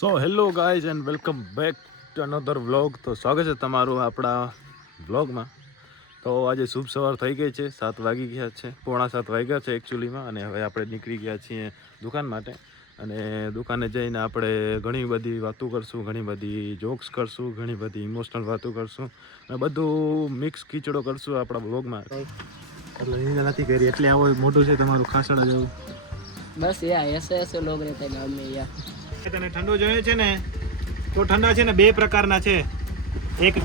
So hello guys and welcome back to another vlog. તો સ્વાગત છે તમારું આપણા વ્લોગમાં. તો આજે શુભ સવાર થઈ ગઈ છે, 7 વાગી ગયા છે, પોણા 7 વાગ્યા છે એકચ્યુઅલીમાં. અને હવે આપણે નીકળી ગયા છીએ દુકાન માટે. અને દુકાને જઈને આપણે ઘણી બધી વાતો કરશું, ઘણી બધી જોક્સ કરશું, ઘણી બધી ઇમોશનલ વાતો કરશું અને બધું મિક્સ કીચડો કરશું આપણા વ્લોગમાં. એટલે નિંદા નથી કરી એટલે આવો મોટું છે તમારું ખાસડા જેવું. બસ યાર ऐसे लोग रहते हैं गांव में यार. તને ઠંડો જોઈએ છે ને તો ઠંડા છે ને બે પ્રકારના છે. એક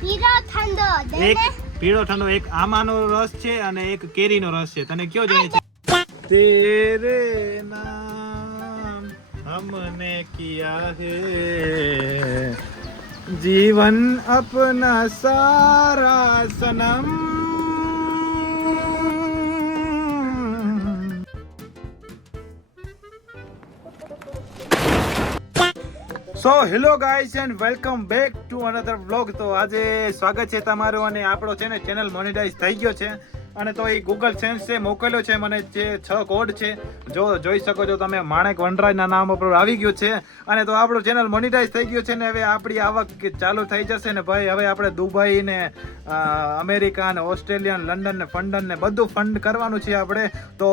પીળો ઠંડો એક પીળો ઠંડો, એક આમાનો રસ છે અને એક કેરીનો રસ છે. તને કયો જોઈએ છે? તેરે નામ હમને કિયા હે જીવન અપના સારા સનમ. So hello guys and welcome back to another vlog. તો આજે સ્વાગત છે તમારું. અને આપણો છે ને ચેનલ મોનેટાઈઝ થઈ ગયો છે. અને તો એ ગૂગલ સેન્સે મોકલ્યો છે મને જે 6 કોડ છે. જો જોઈ શકો છો તમે, માણેક વનરાજના નામ ઉપર આવી ગયું છે. અને તો આપણું ચેનલ મોનેટાઈઝ થઈ ગયું છે ને હવે આપણી આવક ચાલુ થઈ જશે ને ભાઈ. હવે આપણે દુબઈ ને અમેરિકા ને ઓસ્ટ્રેલિયા ને લંડન ને ફંડન ને બધું ફંડ કરવાનું છે આપણે. તો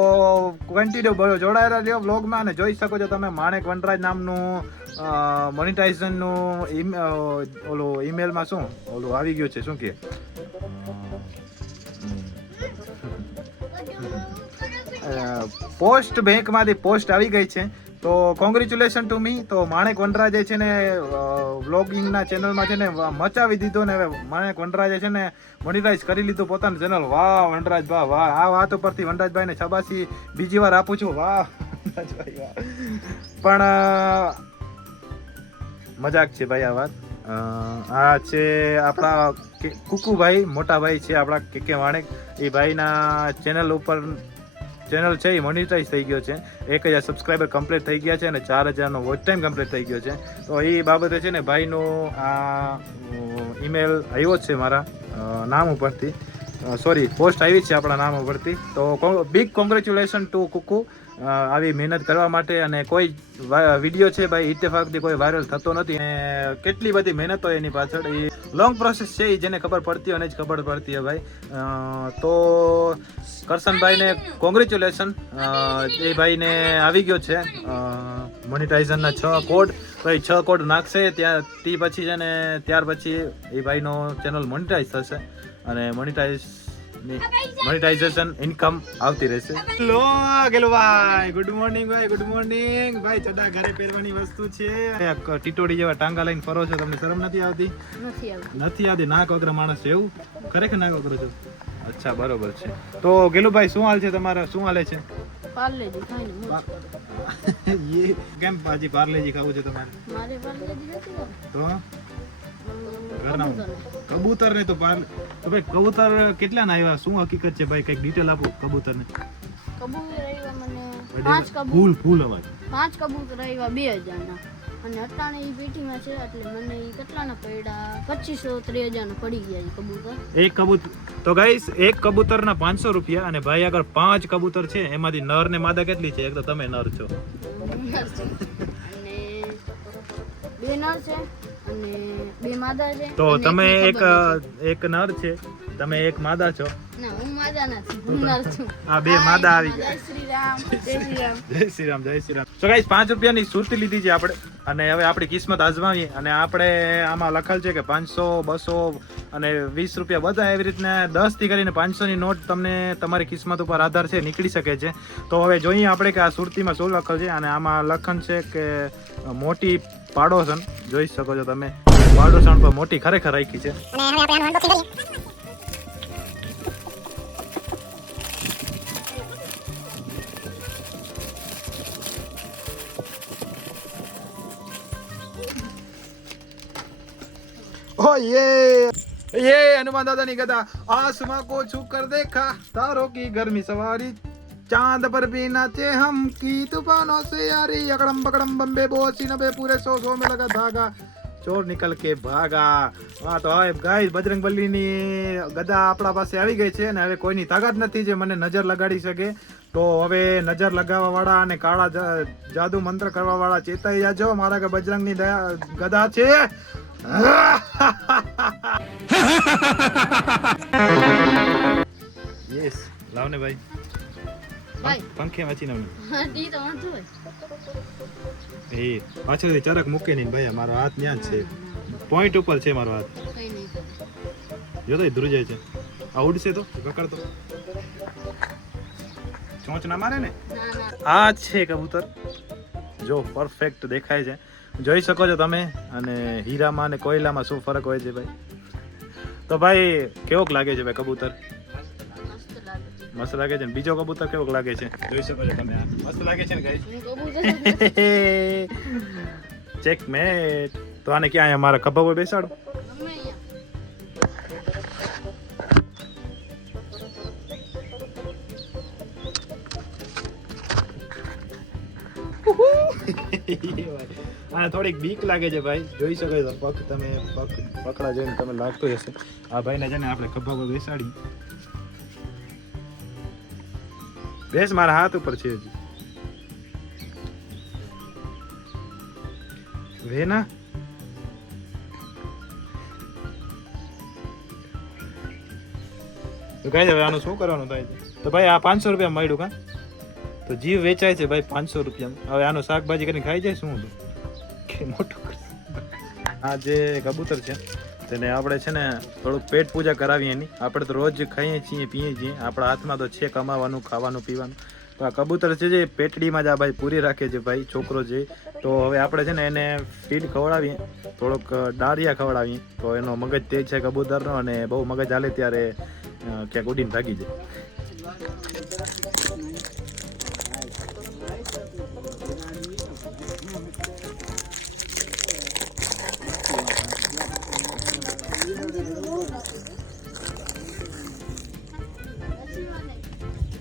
કન્ટિન્યુ જોડાયેલા રહ્યો વ્લોગમાં. અને જોઈ શકો છો તમે, માણેક વનરાજ નામનું મોનેટાઇઝેશનનું ઓલું ઈમેલમાં શું ઓલું આવી ગયું છે, શું કે પોસ્ટ બેંકમાંથી પોસ્ટ આવી ગઈ છે. તો કોંગ્રેચ્યુલેશન ટુ મી. તો માણેક વનરાજે છે ને વ્લોગિંગના ચેનલમાં છે ને મચાવી દીધો ને હવે માણેક વનરાજે છે ને મોનેટાઈઝ કરી લીધું પોતાનું ચેનલ. વાહ વનરાજભાઈ વાહ. આ વાત ઉપરથી વનરાજભાઈને શાબાશી બીજી વાર આપું છું. વાહ વનરાજભાઈ વાહ. પણ મજાક છે ભાઈ આ વાત. આ છે આપણા કુકુભાઈ, મોટા ભાઈ છે આપણા કે માણેક. એ ભાઈના ચેનલ ઉપર ચેનલ છે એ મોનેટાઈઝ થઈ ગયો છે. 1000 સબસ્ક્રાઈબર કમ્પ્લીટ થઈ ગયા છે અને 4000નો વોચ ટાઈમ કમ્પ્લીટ થઈ ગયો છે. તો એ બાબતે છે ને ભાઈનો આ ઈમેલ આવ્યો છે મારા નામ ઉપરથી, સોરી પોસ્ટ આવી છે આપણા નામ ઉપરથી. તો બિગ કોંગ્રેચ્યુલેશન ટુ કુકુ આવી મહેનત કરવા માટે. અને કોઈ વિડીયો છે ભાઈ ઇત્તેફાકથી કોઈ વાયરલ થતો નથી. અને કેટલી બધી મહેનત હોય એની પાછળ, એ લોંગ પ્રોસેસ છે. એ જેને ખબર પડતી હોય એને જ ખબર પડતી હોય ભાઈ. તો કરશનભાઈને કોંગ્રેચ્યુલેશન. એ ભાઈને આવી ગયો છે મોનેટાઇઝેશનના 6 કોડ. તો એ 6 કોડ નાખશે તે પછી છે ને ત્યાર પછી એ ભાઈનો ચેનલ મોનેટાઇઝ થશે અને મોનેટાઇઝેશન ઇન્કમ આવતી રહેશે. હેલો ગેલો ભાઈ, ગુડ મોર્નિંગ ભાઈ, ગુડ મોર્નિંગ ભાઈ. ચડા ઘરે પહેરવાની વસ્તુ છે. ટીટોડી જેવા ટાંગા લઈને ફરો છો, તમને શરમ નથી આવતી? નથી આવતી. નાક વગર માણસ છે એવું? ખરેખર નાક વગર છો? અચ્છા બરોબર છે. તો ગેલુભાઈ શું હાલ છે તમારા? શું હાલે છે? પાર્લેજી ખાઈને મોજ કરો. યે કેમ પાજી પાર્લેજી ખાવું છે તમારે? મારે પાર્લેજી નથી ખાવું. તો ઘરના કબૂતર ને તો ભાઈ કબૂતર કેટલા ના આવ્યા? શું હકીકત છે ભાઈ? કઈક ડિટેલ આપો કબૂતર ને. કબૂતર આવ્યા મને 5 કબૂતર. ફૂલ અવાજ. 5 કબૂતર આવ્યા 2000 ના. અને અટાણે ઈ પેટીમાં છે એટલે મને ઈ કેટલાના પડ્યા? 2500-3000 ના પડી ગયા ઈ કબૂતર. એક કબૂતર તો ગાઈસ એક કબૂતરના 500 રૂપિયા. અને ભાઈ આગળ 5 કબૂતર છે, એમાંથી નર ને માદા કેટલી છે? એક તો તમે નર છો. અને 2 નર છે અને 2 માદા છે. તો તમે એક નર છે, તમે એક માદા છો. ના હું માદા નથી, હું નર છું. આ 2 માદા આવી ગયા. જય શ્રી રામ, જય શ્રી રામ, જય શ્રી રામ, જય શ્રી રામ. તો ગાઈસ 5 રૂપિયાની સુરતી લીધી છે આપણે. અને હવે આપણી કિસ્મત આઝમાવીએ. અને આપણે આમાં લખેલ છે કે 500, 200 અને 20 રૂપિયા બધા એવી રીતના 10 થી કરીને 500 ની નોટ તમને તમારી કિસ્મત ઉપર આધાર છે નીકળી શકે છે. તો હવે જોઈએ આપણે કે આ સુરતીમાં શું લખેલ છે. અને આમાં લખન છે કે મોટી પાડોશન. જોઈ શકો છો તમે, પાડોશન પર મોટી ખરેખર રાખી છે. Oh yeah! ये हनुमान दादा नहीं कहता आसमां को छू कर देखा तारों की गर्मी सवारी चांद पर भी नाचे हम की तूफानों से यारी अकड़म पकड़म बम्बे बोसी नबे पूरे 100 में लगा धागा ચોર નિકલ કે ભાગા. હા તો હવે ગાઈસ બજરંગબલીની ગદા આપણા પાસે આવી ગઈ છે અને હવે કોઈની તાકાત નથી જે મને નજર લગાડી શકે. તો હવે નજર લગાવવા વાળા અને કાળા જાદુ મંત્ર કરવા વાળા ચેતાઈ જાજો, મારા કે બજરંગની ગદા છે. યસ લાવને ભાઈ ભાઈ પંખે વાંચી નાવ હા દી તો વાંધો હોય. એ પાછળથી ચરક મૂકે નહીં ભાઈ, મારો હાથ ત્યાં જ છે, પોઈન્ટ ઉપર છે મારો હાથ. કઈ નહીં કરે. જો તો ધ્રુજાય છે. આ ઉડશે તો પકડતો ચોંચ ના મારે ને. ના ના આ છે કબૂતર, જો પરફેક્ટ દેખાય છે, જોઈ શકો છો તમે. અને હીરામાં અને કોયલામાં શું ફરક હોય છે ભાઈ. તો ભાઈ કેવોક લાગે છે ભાઈ કબૂતર? મસ્ત લાગે છે. મસ્ત લાગે છે ને બીજો કબૂતર કેવોક લાગે છે જોઈ શકો છો તમે. આ મસ્ત લાગે છે ને ગાઈસ. હું કબૂતર ચેકમેટ. તો આને ક્યાં અહીંયા મારા ખભા પર બેસાડો. ગમે અહીંયા. આને થોડીક બીક લાગે છે ભાઈ, જોઈ શકો છો પગ તમે પકડા જોઈને તમે લાગતો હશે. આ ભાઈને છે ને આપણે ખભા પર બેસાડી. બેસ મારા હાથ ઉપર છે હજી. વેના તો કઈ હવે આનું શું કરવાનું થાય છે? તો ભાઈ આ 500 રૂપિયા મળ્યું કા? તો જીવ વેચાય છે ભાઈ 500 રૂપિયામાં. હવે આનું શાકભાજી કરીને ખાઈ જાય શું હતું કે મોટું કરશે. આ જે કબૂતર છે તેને આપણે છે ને થોડુંક પેટ પૂજા કરાવીએ એની. આપણે તો રોજ ખાઈએ છીએ પીએ છીએ, આપણા હાથમાં તો છે કમાવાનું ખાવાનું પીવાનું. તો આ કબૂતર છે જે પેટડીમાં જ આ ભાઈ પૂરી રાખે છે ભાઈ છોકરો છે. તો હવે આપણે છે ને એને ફીડ ખવડાવીએ, થોડોક ડારિયા ખવડાવીએ તો એનો મગજ તેજ છે કબૂતરનો, અને બહુ મગજ હાલે ત્યારે ક્યાંક ઉડીને ભાગી જાય.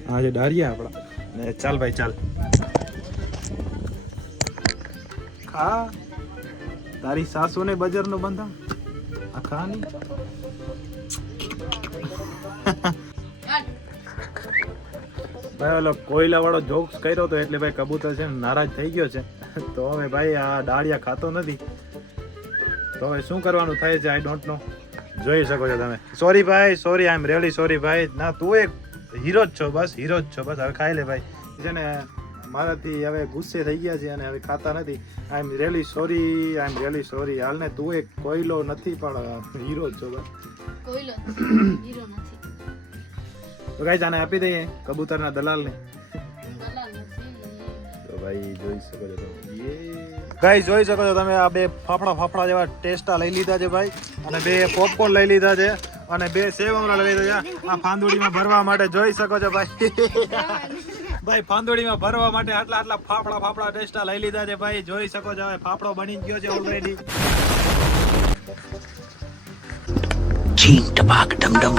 હા જે ડારિયા આપણા ને. ચાલ ભાઈ ચાલ ખા. તારી સાસુ ને બજર નું બંધા આ ખા નહીં. ભાઈ ઓલો કોયલા વાળો જોક્સ કર્યો તો એટલે ભાઈ કબૂતર છે ને નારાજ થઈ ગયો છે. તો હવે ભાઈ આ ડાળિયા ખાતો નથી, તો હવે શું કરવાનું થાય છે આઈ ડોન્ટ નો. જોઈ શકો છો તમે. સોરી ભાઈ, sorry, I am really sorry ભાઈ. ના તું એક હીરો જ છો, બસ હીરો જ છો, બસ હવે ખાઈ લે ભાઈ. છે ને મારાથી હવે ગુસ્સે થઈ ગયા છે અને હવે ખાતા નથી. I am really sorry, I am really sorry. હાલ ને તું એક કોયલો નથી પણ હીરો જ છો બસ. કોઈલો હીરો નથી. તો ગાઈસ આને આપી દઈએ કબૂતરના દલાલને. દલાલ નથી. તો ભાઈ જોઈ શકો છો તમે. ગાઈસ જોઈ શકો છો તમે આ બે ફાફડા જેવા ટેસ્ટા લઈ લીધા છે ભાઈ, અને બે પોપકોર્ન લઈ લીધા છે, અને બે સેવ મમરા લઈ લીધા છે આ ફાંદુડીમાં ભરવા માટે. જોઈ શકો છો ભાઈ. ભાઈ ફાંદુડીમાં ભરવા માટે આટલા ફાફડા ટેસ્ટા લઈ લીધા છે ભાઈ. જોઈ શકો છો હવે ફાફડો બની ગયો છે ઓલરેડી. છીન ટપાક ડમ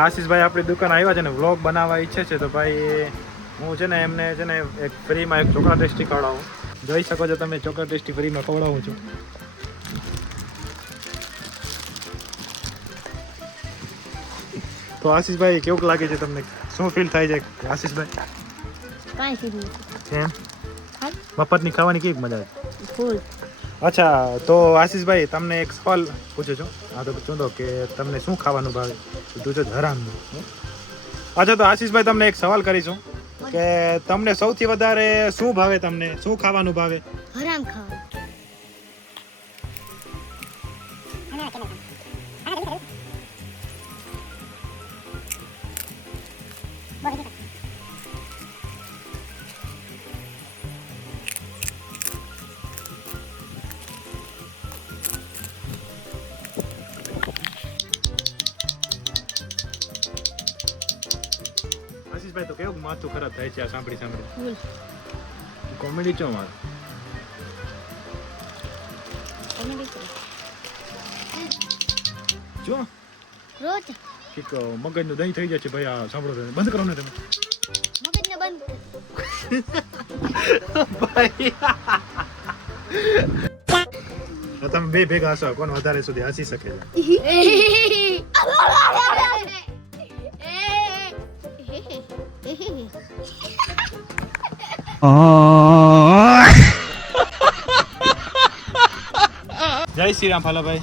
આશીષભાઈ આપણી દુકાન આવ્યા છે ને વ્લોગ બનાવવા ઈચ્છે છે, તો ભાઈ હું છે ને એમને છે ને એક ફ્રીમાં એક ચોકલેટ ટેસ્ટી ખવડાવું. જોઈ શકો છો તમે ચોકલેટ ટેસ્ટી ફ્રીમાં ખવડાવું છું. તો આશીષભાઈ કેવું લાગે છે તમને? શું ફીલ થાય છે આશીષભાઈ? કાંઈ કીધું એમ મફતની ખાવાની કેવી મજા આવે? ફૂલ. અચ્છા તો આશીષભાઈ તમને એક સવાલ પૂછું છું. હા તો ચૂંધો કે તમને શું ખાવાનું ભાવે? તું છે હરામનું. અચ્છા તો આશીષભાઈ તમને એક સવાલ કરીશું કે તમને સૌથી વધારે શું ભાવે? તમને શું ખાવાનું ભાવે? હરામ ખાવા. આશીષભાઈ તો કેવું માથું ખરાબ થાય છે આ સાંભળી ફૂલ. કોમેડી ચો માર. જો રોજ એક મગજનું દહીં થઈ જાય છે ભાઈ. આ સાંભળો તમે બંધ કરો ને તમે. મગજને બંધ. ભાઈ તો તમે બે ભેગા હસો, કોણ વધારે સુધી હસી શકે છે? જય શ્રી રામ ફાલાભાઈ.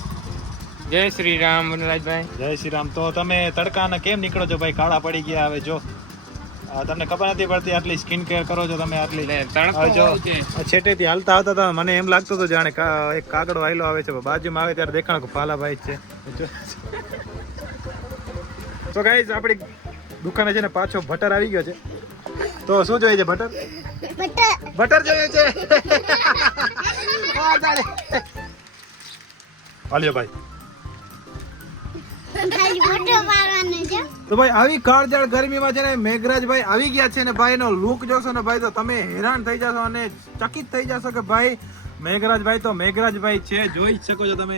જય શ્રી રામ વનરાજભાઈ. જય શ્રી રામ. તો તમે તડકાના કેમ નીકળો છો ભાઈ? કાળા પડી ગયા હવે જો. તમને ખબર નથી પડતી આટલી સ્કિન કેર કરો છો તમે આટલી. તડકો હવે જો બહુ છે. છેટેથી હાલતા આવતા હતા મને એમ લાગતું હતું જાણે એક કાગડો આયલો આવે છે, બાજુમાં આવે ત્યારે દેખાણ કે ફાલાભાઈ જ છે. તો ગાઈઝ આપણી દુકાને છે ને પાછો બટર આવી ગયો છે. તો શું જોઈએ છે? બટર જોઈએ છે. હાલ્યો ભાઈ. તો ભાઈ આવી કાળઝાળ ગરમીમાં છે ને મેઘરાજભાઈ આવી ગયા છે ને ભાઈ નો લુક જોશો ને ભાઈ તો તમે હેરાન થઈ જશો અને ચકિત થઈ જશો કે ભાઈ મેઘરાજભાઈ તો મેઘરાજભાઈ છે, જોઈ જ શકો છો તમે.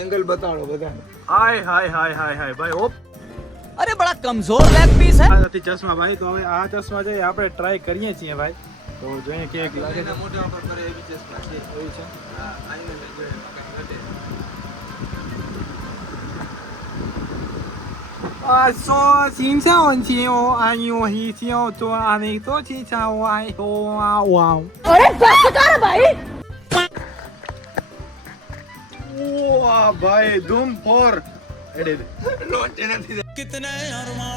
એંગલ બતાડો બધા. હાય હાય હાય હાય હાય ભાઈ. ઓપ अरे बड़ा कमजोर लेग पीस है. આ નથી ચશ્મા ભાઈ. તો હવે આ ચશ્મા છે આપણે ટ્રાય કરીએ છીએ ભાઈ. તો જોઈએ કે એક લાગે છે. મોઢા પર કરે એવી ચશ્મા છે. એવું છે. હા, આઈને મેં જોયા, મકાન ઘટે. વાહ ભાઈ ધૂમ ફોર એડે લોટ નથી. कितने अरमान